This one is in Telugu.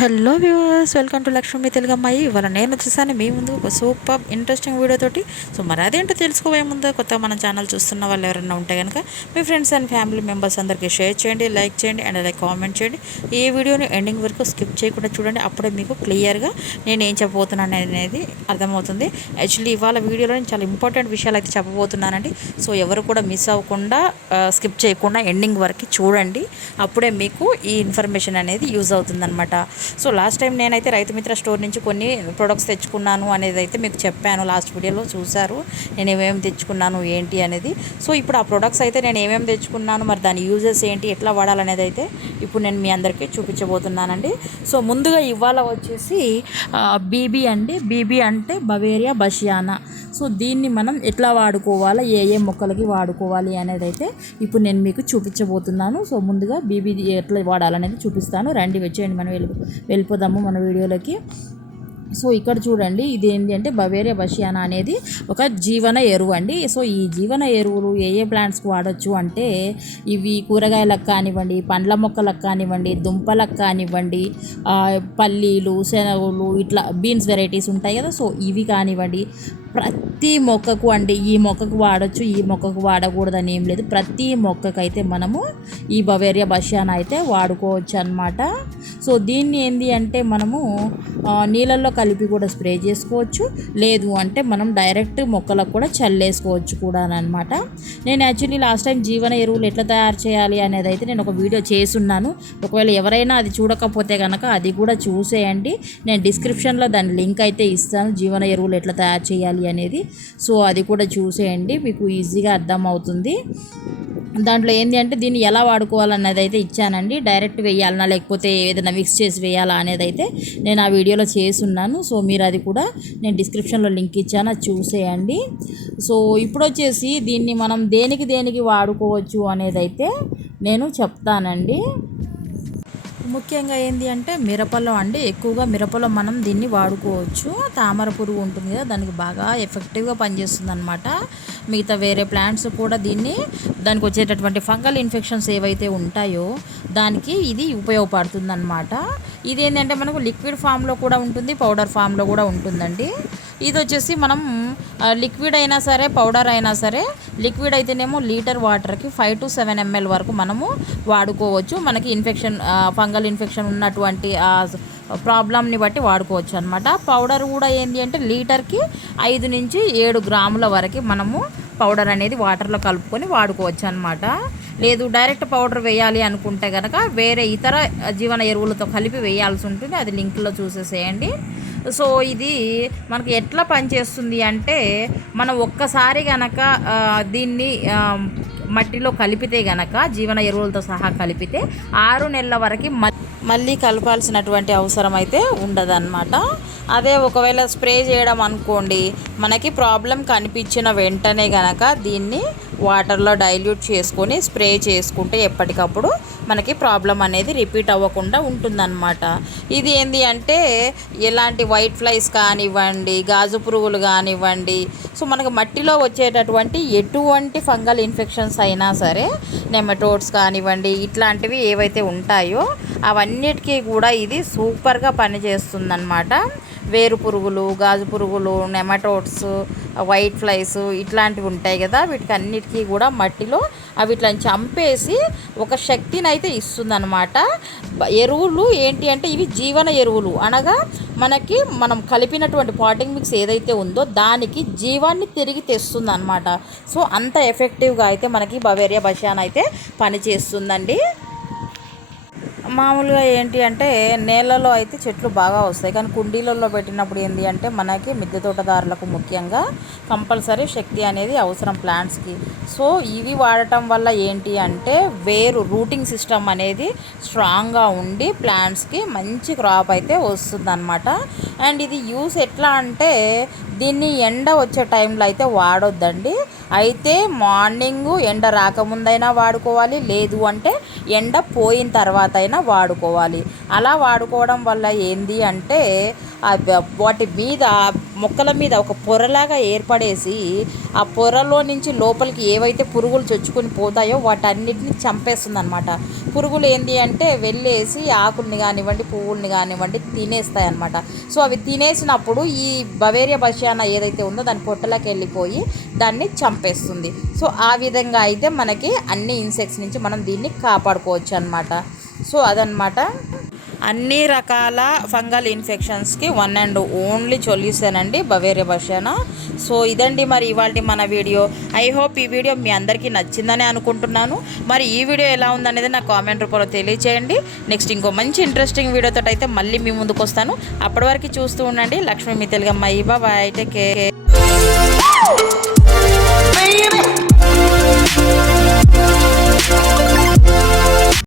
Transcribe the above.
Hello viewers, welcome to lakshmimeethelugammayi. ఇవాళ నేను వచ్చేసాను మీ ముందు ఒక సూపర్ ఇంట్రెస్టింగ్ వీడియో తోటి. సో మరి అదేంటో తెలుసుకోవే ముందు కొత్తగా మన ఛానల్ చూస్తున్న వాళ్ళు ఎవరైనా ఉంటే కనుక మీ ఫ్రెండ్స్ అండ్ ఫ్యామిలీ మెంబర్స్ అందరికీ షేర్ చేయండి, లైక్ చేయండి అండ్ అలాగే కామెంట్ చేయండి. ఈ వీడియోని ఎండింగ్ వరకు స్కిప్ చేయకుండా చూడండి. అప్పుడే మీకు క్లియర్గా నేను ఏం చెప్పబోతున్నాను అనేది అర్థమవుతుంది. యాక్చువల్లీ ఇవాళ వీడియోలో నేను చాలా ఇంపార్టెంట్ విషయాలు అయితే చెప్పబోతున్నానండి. సో ఎవరు కూడా మిస్ అవ్వకుండా స్కిప్ చేయకుండా ఎండింగ్ వరకు చూడండి. అప్పుడే మీకు ఈ ఇన్ఫర్మేషన్ అనేది యూజ్ అవుతుందన్నమాట. సో లాస్ట్ టైం నేనైతే రైతుమిత్ర స్టోర్ నుంచి కొన్ని ప్రొడక్ట్స్ తెచ్చుకున్నాను అనేది అయితే మీకు చెప్పాను. లాస్ట్ వీడియోలో చూసారు నేను ఏమేమి తెచ్చుకున్నాను ఏంటి అనేది. సో ఇప్పుడు ఆ ప్రొడక్ట్స్ అయితే నేను ఏమేమి తెచ్చుకున్నాను, మరి దాని యూజెస్ ఏంటి, ఎట్లా వాడాలనేది అయితే ఇప్పుడు నేను మీ అందరికీ చూపించబోతున్నానండి. సో ముందుగా ఇవాళ వచ్చేసి బీబీ అండి. బీబీ అంటే బవేరియా బసియానా. సో దీన్ని మనం ఎట్లా వాడుకోవాలా, ఏ ఏ మొక్కలకి వాడుకోవాలి అనేది అయితే ఇప్పుడు నేను మీకు చూపించబోతున్నాను. సో ముందుగా బీబీ ఎట్లా వాడాలనేది చూపిస్తాను. రండి వచ్చేయండి, మనం వెళ్ళిపోదాము మన వీడియోలోకి. సో ఇక్కడ చూడండి, ఇది ఏంటి అంటే బవేరియా బసియానా అనేది ఒక జీవన ఎరువు అండి. సో ఈ జీవన ఎరువులు ఏ ఏ ప్లాంట్స్కి వాడచ్చు అంటే ఇవి కూరగాయలకు కానివ్వండి, పండ్ల మొక్కలకు కానివ్వండి, దుంపలకు కానివ్వండి, పల్లీలు, శనగలు, ఇట్లా బీన్స్ వెరైటీస్ ఉంటాయి కదా, సో ఇవి కానివ్వండి. ప్రతి మొక్కకు అండి, ఈ మొక్కకు వాడచ్చు, ఈ మొక్కకు వాడకూడదని ఏం లేదు. ప్రతి మొక్కకైతే మనము ఈ బవేరియా బసియానా అయితే వాడుకోవచ్చు అన్నమాట. సో దీన్ని ఏంటి అంటే మనము నీళ్ళల్లో కలిపి కూడా స్ప్రే చేసుకోవచ్చు, లేదు అంటే మనం డైరెక్ట్ మొక్కలకు కూడా చల్లేసుకోవచ్చు కూడా అనమాట. నేను యాక్చువల్లీ లాస్ట్ టైం జీవన ఎరువులు ఎట్లా తయారు చేయాలి అనేది అయితే నేను ఒక వీడియో చేసున్నాను. ఒకవేళ ఎవరైనా అది చూడకపోతే కనుక అది కూడా చూసేయండి. నేను డిస్క్రిప్షన్లో దాని లింక్ అయితే ఇస్తాను, జీవన ఎరువులు ఎట్లా తయారు చేయాలి అనేది. సో అది కూడా చూసేయండి, మీకు ఈజీగా అర్థమవుతుంది. దాంట్లో ఏంటి అంటే దీన్ని ఎలా వాడుకోవాలన్నది అయితే ఇచ్చానండి. డైరెక్ట్ వేయాలన్నా లేకపోతే ఏదైనా మిక్స్ చేసి వేయాలా అనేది అయితే నేను ఆ వీడియోలో చేసున్నాను. సో మీరు అది కూడా నేను డిస్క్రిప్షన్లో లింక్ ఇచ్చాను, అది చూసేయండి. సో ఇప్పుడు వచ్చేసి దీన్ని మనం దేనికి వాడుకోవచ్చు అనేది అయితే నేను చెప్తానండి. ముఖ్యంగా ఏంటి అంటే మిరపలో అండి, ఎక్కువగా మిరపలో మనం దీన్ని వాడుకోవచ్చు. తామర పురుగు ఉంటుంది కదా, దానికి బాగా ఎఫెక్టివ్గా పనిచేస్తుంది అనమాట. మిగతా వేరే ప్లాంట్స్ కూడా దానికి వచ్చేటటువంటి ఫంగల్ ఇన్ఫెక్షన్స్ ఏవైతే ఉంటాయో దానికి ఇది ఉపయోగపడుతుంది అనమాట. ఇది ఏంటంటే మనకు లిక్విడ్ ఫామ్లో కూడా ఉంటుంది, పౌడర్ ఫామ్లో కూడా ఉంటుందండి. ఇది వచ్చేసి మనం లిక్విడ్ అయినా సరే, పౌడర్ అయినా సరే. లిక్విడ్ అయితేనేమో లీటర్ వాటర్కి 5 to 7 ml వరకు మనము వాడుకోవచ్చు. మనకి ఫంగల్ ఇన్ఫెక్షన్ ఉన్నటువంటి ప్రాబ్లమ్ని బట్టి వాడుకోవచ్చు అనమాట. పౌడర్ కూడా ఏంటి అంటే లీటర్కి 5 నుంచి 7 గ్రాముల వరకు మనము పౌడర్ అనేది వాటర్లో కలుపుకొని వాడుకోవచ్చు అనమాట. లేదు డైరెక్ట్ పౌడర్ వేయాలి అనుకుంటే కనుక వేరే ఇతర జీవన ఎరువులతో కలిపి వేయాల్సి ఉంటుంది, అది లింక్లో చూసేసేయండి. సో ఇది మనకి ఎట్లా పనిచేస్తుంది అంటే మనం ఒక్కసారి కనుక దీన్ని మట్టిలో కలిపితే గనక, జీవన ఎరువులతో సహా కలిపితే 6 నెలల వరకు మళ్ళీ కలపాల్సినటువంటి అవసరం అయితే ఉండదన్నమాట. అదే ఒకవేళ స్ప్రే చేయడం అనుకోండి, మనకి ప్రాబ్లం కనిపించిన వెంటనే గనక దీన్ని వాటర్లో డైల్యూట్ చేసుకొని స్ప్రే చేసుకుంటే ఎప్పటికప్పుడు మనకి ప్రాబ్లం అనేది రిపీట్ అవ్వకుండా ఉంటుందన్నమాట. ఇది ఏంటి అంటే ఎలాంటి వైట్ ఫ్లైస్ కానివ్వండి, గాజు పురుగులు కానివ్వండి, సో మనకు మట్టిలో వచ్చేటటువంటి ఎటువంటి ఫంగల్ ఇన్ఫెక్షన్స్ అయినా సరే, నెమటోడ్స్ కానివ్వండి, ఇట్లాంటివి ఏవైతే ఉంటాయో అవన్నిటికీ కూడా ఇది సూపర్గా పనిచేస్తుందన్నమాట. వేరు పురుగులు, గాజు పురుగులు, నెమటోడ్స్, వైట్ ఫ్లైస్ ఇట్లాంటివి ఉంటాయి కదా, వీటికి అన్నిటికీ కూడా మట్టిలో వీటిని చంపేసి ఒక శక్తిని అయితే ఇస్తుందన్నమాట. ఎరువులు ఏంటి అంటే ఇవి జీవన ఎరువులు అనగా మనం కలిపినటువంటి పాటింగ్ మిక్స్ ఏదైతే ఉందో దానికి జీవాన్ని తిరిగి తెస్తుంది అనమాట. సో అంత ఎఫెక్టివ్గా అయితే మనకి బవేరియా బసియానా అయితే పనిచేస్తుందండి. మామూలుగా ఏంటి అంటే నేలలో అయితే చెట్లు బాగా వస్తాయి, కానీ కుండీలలో పెట్టినప్పుడు ఏంటి అంటే మనకి మిద్దె తోటదారులకు ముఖ్యంగా కంపల్సరీ శక్తి అనేది అవసరం ప్లాంట్స్కి. సో ఇవి వాడటం వల్ల ఏంటి అంటే రూటింగ్ సిస్టమ్ అనేది స్ట్రాంగ్గా ఉండి ప్లాంట్స్కి మంచి క్రాప్ అయితే వస్తుందన్నమాట. అండ్ ఇది యూస్ ఎట్లా అంటే దీన్ని ఎండ వచ్చే టైంలో అయితే వాడొద్దండి. అయితే మార్నింగ్ ఎండ రాకముందైనా వాడుకోవాలి, లేదు అంటే ఎండ పోయిన తర్వాత అయినా వాడుకోవాలి. అలా వాడుకోవడం వల్ల ఏంది అంటే వాటి మీద మొక్కల మీద ఒక పొరలాగా ఏర్పడేసి ఆ పొరలో నుంచి లోపలికి ఏవైతే పురుగులు చొచ్చుకొని పోతాయో వాటన్నిటిని చంపేస్తుంది అనమాట. పురుగులు ఏంటి అంటే వెళ్ళేసి ఆకుల్ని కానివ్వండి, పువ్వుల్ని కానివ్వండి తినేస్తాయి అనమాట. సో అవి తినేసినప్పుడు ఈ బవేరియా బసియానా ఏదైతే ఉందో దాని పొట్టలోకి వెళ్ళిపోయి దాన్ని చంపేస్తుంది. సో ఆ విధంగా అయితే మనకి అన్ని ఇన్సెక్ట్స్ నుంచి మనం దీన్ని కాపాడుకోవచ్చు అనమాట. సో అదనమాట అన్ని రకాల ఫంగల్ ఇన్ఫెక్షన్స్కి వన్ అండ్ ఓన్లీ సొల్యూషన్ అండి బవేరియా బసియానా. సో ఇదండి మరి ఇవాళ మన వీడియో. ఐ హోప్ ఈ వీడియో మీ అందరికీ నచ్చిందని అనుకుంటున్నాను. మరి ఈ వీడియో ఎలా ఉందనేది నా కామెంట్ రూపంలో తెలియచేయండి. నెక్స్ట్ ఇంకో మంచి ఇంట్రెస్టింగ్ వీడియోతో అయితే మళ్ళీ మీ ముందుకు వస్తాను. అప్పటి వరకు చూస్తూ ఉండండి లక్ష్మి మీ తెలుగమ్మాయి. Bye, take care.